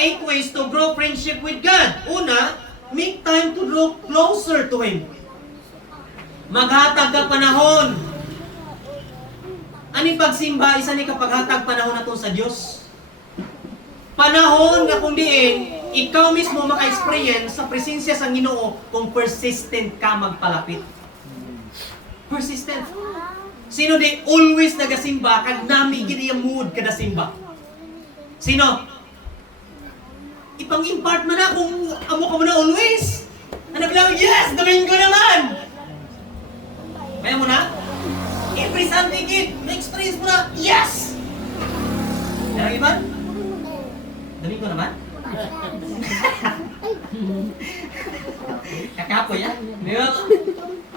8 ways to grow friendship with God. Una, make time to draw closer to Him. Maghatag ka panahon. Ani pagsimba, isa ni kapaghatag panahon nato sa Dios. Panahon nga kung diin, ikaw mismo maka-experience sa presensya sa Ginoo kung persistent ka magpalapit. Persistent. Sino di always nagasimba kag nami gid yung mood kada simba? Sino? Ipang-impart man na kung amo ka mo na always. Ano bilang, yes, Domingo naman. Kaya mo na? Every Sunday kid, na-experience mo na, yes! Kaya iba? Domingo naman? Kakapo yan?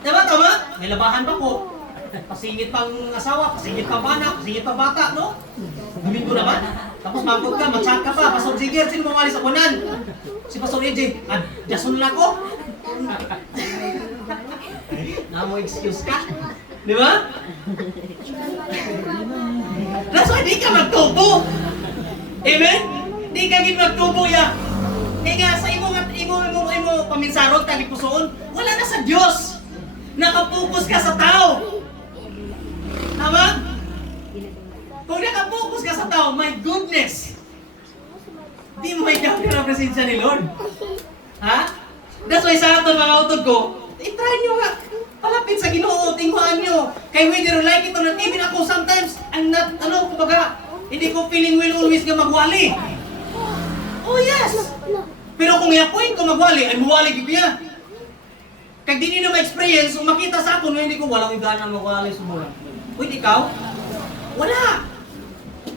Diba tama? May labahan pa ko. Pasingit pang asawa, pasingit pang bana, pasingit pang bata, no? Domingo naman? Tapos magod ka, mag-chat ka pa, Pastor Ziger, sino mamali sa kunan? Si Pastor EJ, adyasun na ko. Na mo excuse ka. Di ba? That's why di ka magtubo. Amen? Di ka gid magtubo ya. Kaya nga sa imo paminsarot tagi pusoon, wala na sa Dios. Nakapokus ka sa tao. Tama? Kung nakapokus ka sa tao, my goodness. Di mo ikaw ka na presensya ni Lord. Ha? That's why sa aton mga utod ko, i-try nyo nga. Palapit sa Ginoo, tinghuan nyo. Kay whether you like it or not, even ako sometimes, I'm not, kumbaga, hindi ko feeling will always nga magwali. Oh yes! Pero kung i-appoint ko magwali, ay magwali gibiya. Kag di nyo ma-experience, kung makita sa akin, hindi ko walang igana magwali sa mula. Wait, ikaw? Wala!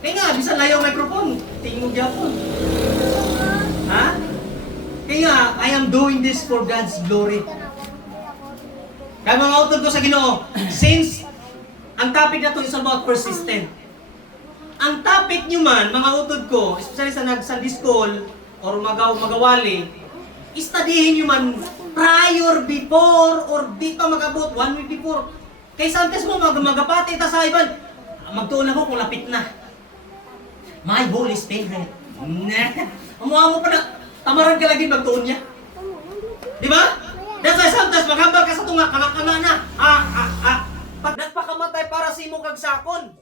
Kaya nga, bisan layaw microphone, tingog yapon. Ha? Kaya nga, I am doing this for God's glory. Kaya mga utod ko sa Ginoo, since ang topic na ito is about persistent. Ang topic nyo man, mga utod ko, especially sa nag-Sunday school or magawali, istadihin nyo man prior, before, or di pa mag-abot, 1 week before. Kaya sometimes mo magapati ta sa iban, magtuon ako kung lapit na. My Holy Spirit. Umuha mo pa na, tamaran ka lagi magtuon niya. Di ba? That's why sometimes maghambal ka sa tunga, kanga na. Nagpakamatay para sa imo kag sakon.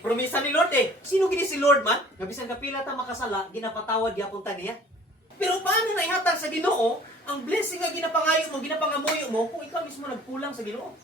Promisa ni Lord Sino gini si Lord man? Gabisan kapila ta makasala, ginapatawad gyapon ta niya. Pero paano na ihatag sa Ginoo ang blessing nga ginapangayo mo, ginapangamuyo mo kung ikaw mismo nagkulang sa Ginoo?